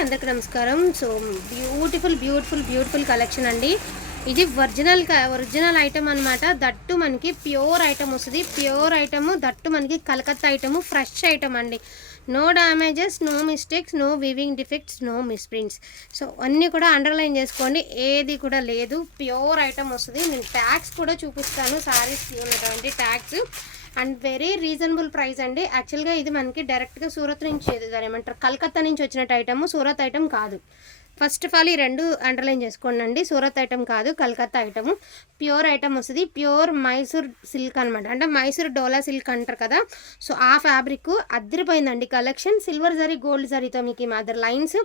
అందరికి నమస్కారం. So beautiful beautiful beautiful collection అండి. ఇది ఒరిజినల్ ఒరిజినల్ ఐటమ్ అన్నమాట. దట్టు మనకి ప్యూర్ ఐటమ్ వస్తుంది. ప్యూర్ ఐటమ్ దట్టు మనకి కలకత్తా ఐటమ్ ఫ్రెష్ ఐటమ్ అండి. No damages no mistakes no weaving defects no misprints. So అన్నీ కూడా అండర్లైన్ చేసుకోండి. ఏది కూడా లేదు. ప్యూర్ ఐటమ్ వస్తుంది. నేను ట్యాగ్స్ కూడా చూపిస్తాను. సారీస్ ఉన్నటువంటి tags. And very reasonable price అండి. యాక్చువల్గా ఇది మనకి డైరెక్ట్గా సూరత్ నుంచి దాని ఏమంటారు? కలకత్తా నుంచి వచ్చినట్టు ఐటమ్ సూరత్ ఐటమ్ కాదు. ఫస్ట్ ఆఫ్ ఆల్ ఈ రెండు అండర్లైన్ చేసుకోండి సూరత్ ఐటమ్ కాదు కలకత్తా ఐటమ్. ప్యూర్ ఐటమ్ వస్తుంది. ప్యూర్ మైసూర్ సిల్క్ అనమాట అంటే మైసూర్ డోలా సిల్క్ అంటారు కదా. సో ఆ ఫ్యాబ్రిక్ అద్దరిపోయిందండి. కలెక్షన్ సిల్వర్ జరీ గోల్డ్ జరీతో మీకు ఈ మాదిరి లైన్స్.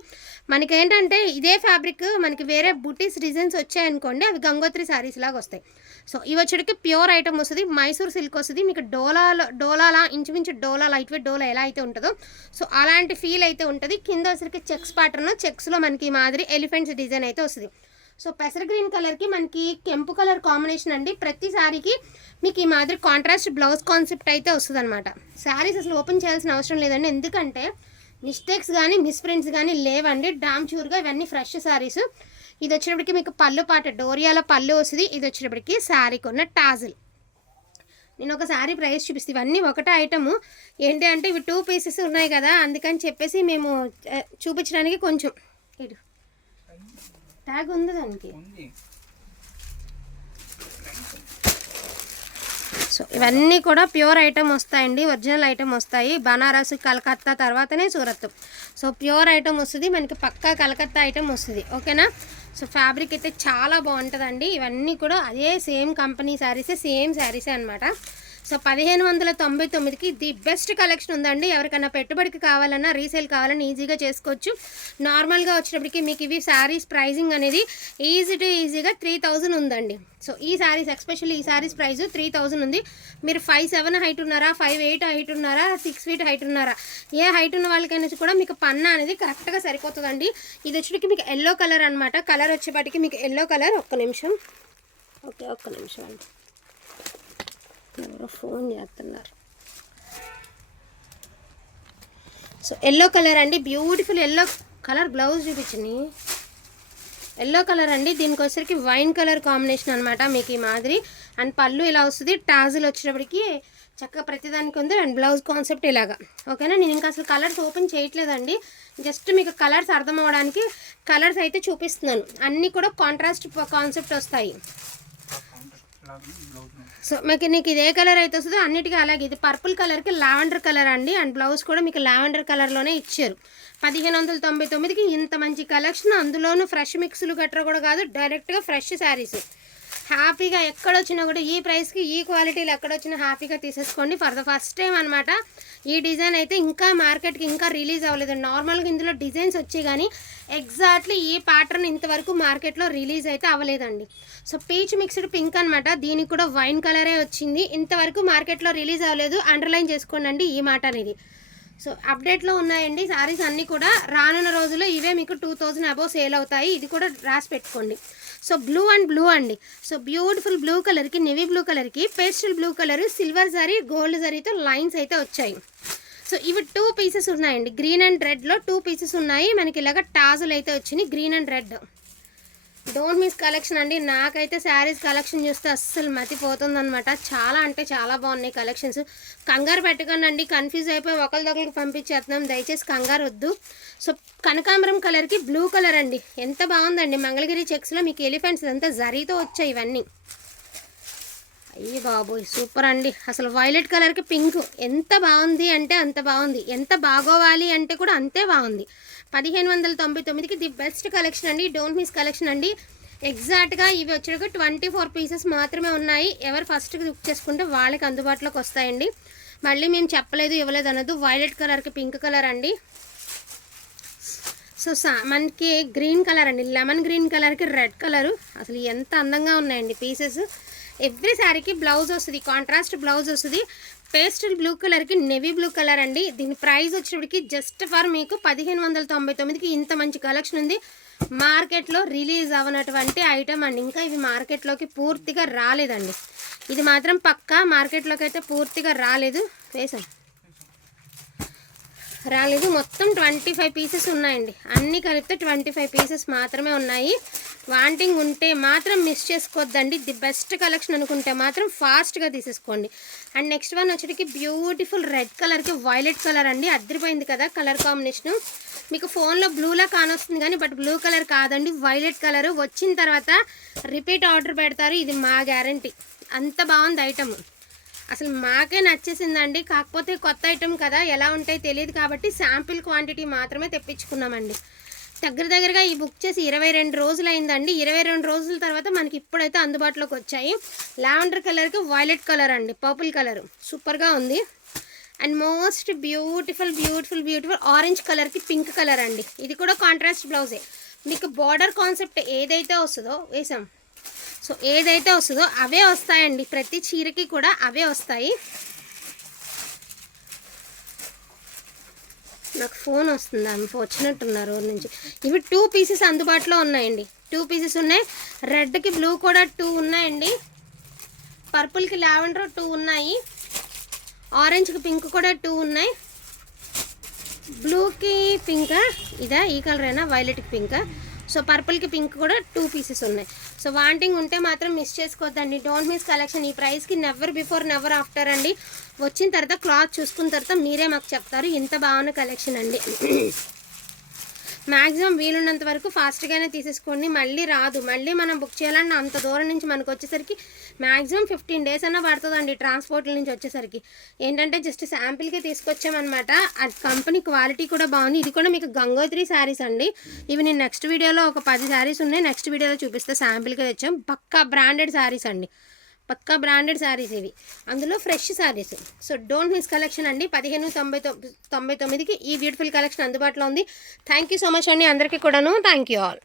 మనకి ఏంటంటే ఇదే ఫ్యాబ్రిక్ మనకి వేరే బుటీస్ డిజైన్స్ వచ్చాయనుకోండి అవి గంగోత్రి శారీస్ లాగా వస్తాయి. సో ఇవి వచ్చేటికి ప్యూర్ ఐటమ్ వస్తుంది. మైసూర్ సిల్క్ వస్తుంది. మీకు డోలాలో డోలాలా ఇంచుమించు డోలా లైట్ వెయిట్ డోలా ఎలా అయితే ఉంటుందో. సో అలాంటి ఫీల్ అయితే ఉంటుంది. కింద వచ్చరికి చెక్స్ ప్యాటర్న్ చెక్స్లో మనకి ఈ మాదిరి ఎలిఫెంట్స్ డిజైన్ అయితే వస్తుంది. సో పెసర గ్రీన్ కలర్కి మనకి కెంపు కలర్ కాంబినేషన్ అండి. ప్రతి శారీకి మీకు ఈ మాదిరి కాంట్రాస్ట్ బ్లౌజ్ కాన్సెప్ట్ అయితే వస్తుంది అనమాట శారీస్ అసలు ఓపెన్ చేయాల్సిన అవసరం లేదండి. ఎందుకంటే మిస్టేక్స్ కానీ మిస్ప్రింట్స్ కానీ లేవండి. డామ్ చూర్గా ఇవన్నీ ఫ్రెష్ శారీస్. ఇది వచ్చినప్పటికి మీకు పళ్ళు పాట డోరియాల పళ్ళు వస్తుంది. ఇది వచ్చినప్పటికి శారీకి ఉన్న టాజిల్. నేను ఒక శారీ ప్రైస్ చూపిస్తాను ఇవన్నీ ఒకటే ఐటము. ఏంటి అంటే ఇవి టూ పీసెస్ ఉన్నాయి కదా అందుకని చెప్పేసి మేము చూపించడానికి కొంచెం ఇటు. ట్యాగ్ ఉంది దానికి. సో ఇవన్నీ కూడా ప్యూర్ ఐటమ్ వస్తాయండి. ఒరిజినల్ ఐటమ్ వస్తాయి. బనారస్ కలకత్తా తర్వాతనే సూరత్. సో ప్యూర్ ఐటమ్ వస్తుంది. మనకి పక్కా కలకత్తా ఐటమ్ వస్తుంది. ఓకేనా? సో ఫ్యాబ్రిక్ అయితే చాలా బాగుంటుందండి. ఇవన్నీ కూడా అదే same company saris same saris అనమాట సో పదిహేను వందల తొంభై తొమ్మిదికి ది బెస్ట్ కలెక్షన్ ఉందండి. ఎవరికైనా పెట్టుబడికి కావాలన్నా రీసేల్ కావాలన్నా ఈజీగా చేసుకోవచ్చు. నార్మల్గా వచ్చినప్పటికి మీకు ఇవి శారీస్ ప్రైజింగ్ అనేది ఈజీ టు ఈజీగా త్రీ థౌజండ్ ఉందండి. సో ఈ శారీస్ ఎస్పెషల్లీ ఈ శారీస్ ప్రైస్ త్రీ థౌజండ్ ఉంది. మీరు ఫైవ్ సెవెన్ హైట్ ఉన్నారా ఫైవ్ ఎయిట్ హైట్ ఉన్నారా సిక్స్ ఫీట్ హైట్ ఉన్నారా ఏ హైట్ ఉన్న వాళ్ళకైనా కూడా మీకు పన్న అనేది కరెక్ట్గా సరిపోతుందండి. ఇది వచ్చేటికి మీకు ఎల్లో కలర్ అనమాట కలర్ వచ్చేపాటికి మీకు ఎల్లో కలర్ ఒక్క నిమిషం. ఓకే ఒక్క నిమిషం అండి. ఎవరో ఫోన్ చేస్తున్నారు. సో ఎల్లో కలర్ అండి. బ్యూటిఫుల్ ఎల్లో కలర్ బ్లౌజ్ చూపించింది ఎల్లో కలర్ అండి. దీనికి వచ్చేసరికి వైన్ కలర్ కాంబినేషన్ అనమాట మీకు ఈ మాదిరి. అండ్ పళ్ళు ఇలా వస్తుంది. టాజిల్ వచ్చేటప్పటికి చక్కగా ప్రతిదానికి ఉంది. అండ్ బ్లౌజ్ కాన్సెప్ట్ ఇలాగా. ఓకేనా నేను ఇంకా అసలు కలర్స్ ఓపెన్ చేయట్లేదండి. జస్ట్ మీకు కలర్స్ అర్థం అవ్వడానికి కలర్స్ అయితే చూపిస్తున్నాను. అన్నీ కూడా కాంట్రాస్ట్ కాన్సెప్ట్ వస్తాయి. సో మీకు నీకు ఇదే కలర్ అయితే వస్తుందో అన్నిటికీ అలాగే. ఇది పర్పుల్ కలర్కి లావెండర్ కలర్ అండి. అండ్ బ్లౌజ్ కూడా మీకు లావెండర్ కలర్లోనే ఇచ్చారు. పదిహేను వందల తొంభై తొమ్మిదికి ఇంత మంచి కలెక్షన్ అందులోనూ ఫ్రెష్ మిక్స్లు గట్రా కూడా కాదు. డైరెక్ట్గా ఫ్రెష్ శారీస్ హ్యాపీగా ఎక్కడొచ్చినా కూడా ఈ ప్రైస్కి ఈ క్వాలిటీలు ఎక్కడొచ్చినా హ్యాపీగా తీసేసుకోండి ఫర్ ద ఫస్ట్ టైం అనమాట ఈ డిజైన్ అయితే ఇంకా మార్కెట్కి ఇంకా రిలీజ్ అవ్వలేదు. నార్మల్గా ఇందులో డిజైన్స్ వచ్చాయి కానీ ఎగ్జాక్ట్లీ ఈ ప్యాటర్న్ ఇంతవరకు మార్కెట్లో రిలీజ్ అయితే అవ్వలేదండి. సో పీచ్ మిక్స్డ్ పింక్ అనమాట దీనికి కూడా వైన్ కలరే వచ్చింది. ఇంతవరకు మార్కెట్లో రిలీజ్ అవ్వలేదు. అండర్లైన్ చేసుకోండి ఈ మాట అనేది. సో అప్డేట్లో ఉన్నాయండి సారీస్ అన్నీ కూడా రానున్న రోజుల్లో ఇవే మీకు టూ థౌజండ్ అబోవ్ సేల్ అవుతాయి. ఇది కూడా రాసి పెట్టుకోండి. సో బ్లూ అండ్ బ్లూ అండి. సో బ్యూటిఫుల్ బ్లూ కలర్కి నెవీ బ్లూ కలర్కి pastel blue colour silver zari gold జరీతో లైన్స్ అయితే వచ్చాయి. సో ఇవి టూ పీసెస్ ఉన్నాయండి. గ్రీన్ అండ్ రెడ్లో టూ పీసెస్ ఉన్నాయి. మనకి ఇలాగ టాజులు అయితే వచ్చినాయి. Green and red don't miss collection అండి. నాకైతే శారీస్ కలెక్షన్ చూస్తే అస్సలు మతిపోతుంది అనమాట చాలా అంటే చాలా బాగున్నాయి కలెక్షన్స్. కంగారు పెట్టకండి అండి కన్ఫ్యూజ్ అయిపోయి ఒకరిదొకరికి పంపించేస్తున్నాం దయచేసి కంగారు వద్దు. సో కనకాంబరం కలర్కి బ్లూ కలర్ అండి. ఎంత బాగుందండి. మంగళగిరి చెక్స్లో మీకు ఎలిఫెంట్స్ అంతా జరీతో వచ్చాయి ఇవన్నీ. అయ్యి బాబోయ్! సూపర్ అండి. అసలు వైలెట్ కలర్కి పింక్. ఎంత బాగుంది అంటే అంత బాగుంది. ఎంత బాగోవాలి అంటే కూడా అంతే బాగుంది. పదిహేను వందల తొంభై తొమ్మిదికి ది బెస్ట్ కలెక్షన్ అండి. డోంట్ మిస్ కలెక్షన్ అండి. ఎగ్జాక్ట్గా ఇవి వచ్చేటప్పుడు ట్వంటీ ఫోర్ పీసెస్ మాత్రమే ఉన్నాయి. ఎవరు ఫస్ట్ బుక్ చేసుకుంటే వాళ్ళకి అందుబాటులోకి వస్తాయండి. మళ్ళీ మేము చెప్పలేదు ఇవ్వలేదు అనదు వైలెట్ కలర్కి పింక్ కలర్ అండి. సో సా మనకి గ్రీన్ కలర్ అండి. లెమన్ గ్రీన్ కలర్కి రెడ్ కలరు అసలు ఎంత అందంగా ఉన్నాయండి పీసెస్. ఎవ్రీ శారీకి బ్లౌజ్ వస్తుంది. కాంట్రాస్ట్ బ్లౌజ్ వస్తుంది. పేస్టల్ బ్లూ కలర్కి నెవీ బ్లూ కలర్ అండి. దీని ప్రైస్ వచ్చేటికి జస్ట్ ఫర్ మీకు పదిహేను వందల తొంభై తొమ్మిదికి ఇంత మంచి కలెక్షన్ ఉంది. మార్కెట్లో రిలీజ్ అవనటువంటి ఐటమ్ అండి. ఇంకా ఇవి మార్కెట్లోకి పూర్తిగా రాలేదండి. ఇది మాత్రం పక్కా మార్కెట్లోకి అయితే పూర్తిగా రాలేదు. వేసాం. రాలేదు. మొత్తం ట్వంటీ ఫైవ్ పీసెస్ ఉన్నాయండి. అన్నీ కలిపితే ట్వంటీ ఫైవ్ పీసెస్ మాత్రమే ఉన్నాయి. వాంటింగ్ ఉంటే మాత్రం మిస్ చేసుకోవద్దండి. ది బెస్ట్ కలెక్షన్ అనుకుంటే మాత్రం ఫాస్ట్గా తీసేసుకోండి. అండ్ నెక్స్ట్ వన్ వచ్చేటికి బ్యూటిఫుల్ రెడ్ కలర్కి వైలెట్ కలర్ అండి. అద్దరిపోయింది కదా కలర్ కాంబినేషన్ మీకు ఫోన్లో బ్లూలా కానొస్తుంది కానీ బట్ బ్లూ కలర్ కాదండి. వైలెట్ కలర్ వచ్చిన తర్వాత రిపీట్ ఆర్డర్ పెడతారు. ఇది మా గ్యారంటీ అంత బాగుంది ఐటమ్ అసలు మాకే నచ్చేసిందండి. కాకపోతే కొత్త ఐటమ్ కదా. ఎలా ఉంటాయి తెలియదు కాబట్టి శాంపిల్ క్వాంటిటీ మాత్రమే తెప్పించుకున్నామండి. దగ్గర దగ్గరగా ఈ బుక్ చేసి ఇరవై రెండు రోజులు అయిందండి ఇరవై రెండు రోజుల తర్వాత మనకి ఇప్పుడైతే అందుబాటులోకి వచ్చాయి. లావెండర్ కలర్కి వైలెట్ కలర్ అండి. Purple colour. సూపర్గా ఉంది. And most beautiful beautiful beautiful orange కలర్కి పింక్ కలర్ అండి. ఇది కూడా కాంట్రాస్ట్ బ్లౌజే. మీకు బార్డర్ కాన్సెప్ట్ ఏదైతే వస్తుందో వేసాం. సో ఏదైతే వస్తుందో అవే వస్తాయండి. ప్రతి చీరకి కూడా అవే వస్తాయి. నాకు ఫోన్ వస్తుంది ఆమె వచ్చినట్టున్నారు ఊరి నుంచి. ఇవి టూ పీసెస్ అందుబాటులో ఉన్నాయండి. టూ పీసెస్ ఉన్నాయి. రెడ్కి బ్లూ కూడా టూ ఉన్నాయండి. పర్పుల్కి లావెండర్ టూ ఉన్నాయి. ఆరెంజ్కి పింక్ కూడా టూ ఉన్నాయి. బ్లూకి పింక్ ఇదా? ఈ కలరేనా వైలెట్కి పింక్ సో పర్పుల్కి పింక్ కూడా టూ పీసెస్ ఉన్నాయి. సో వాంటింగ్ ఉంటే మాత్రం మిస్ చేసుకోవద్దండి. డోంట్ మిస్ కలెక్షన్ ఈ ప్రైస్కి నెవర్ బిఫోర్ నెవర్ ఆఫ్టర్ అండి. వచ్చిన తర్వాత క్లాత్ చూసుకున్న తర్వాత మీరే మాకు చెప్తారు. ఇంత బాగున్న కలెక్షన్ అండి. మ్యాక్సిమం వీలున్నంత వరకు ఫాస్ట్గానే తీసేసుకోండి. మళ్ళీ రాదు. మళ్ళీ మనం బుక్ చేయాలన్న అంత దూరం నుంచి మనకు వచ్చేసరికి మ్యాక్సిమం ఫిఫ్టీన్ డేస్ అన్న పడుతుందండి ట్రాన్స్పోర్ట్ల నుంచి వచ్చేసరికి. ఏంటంటే జస్ట్ శాంపిల్కే తీసుకొచ్చామన్నమాట. అది కంపెనీ క్వాలిటీ కూడా బాగుంది. ఇది కూడా మీకు గంగోత్రి శారీస్ అండి. ఇవి నేను నెక్స్ట్ వీడియోలో ఒక పది శారీస్ ఉన్నాయి. నెక్స్ట్ వీడియోలో చూపిస్తే శాంపిల్కే తెచ్చాం. పక్కా బ్రాండెడ్ శారీస్ అండి. పక్కా బ్రాండెడ్ శారీస్ ఇవి. అందులో fresh sarees. So don't miss collection అండి. పదిహేను తొంభై తొంభై తొమ్మిదికి ఈ బ్యూటిఫుల్ కలెక్షన్ అందుబాటులో ఉంది. థ్యాంక్ యూ సో మచ్ అండి అందరికీ కూడాను. Thank you all.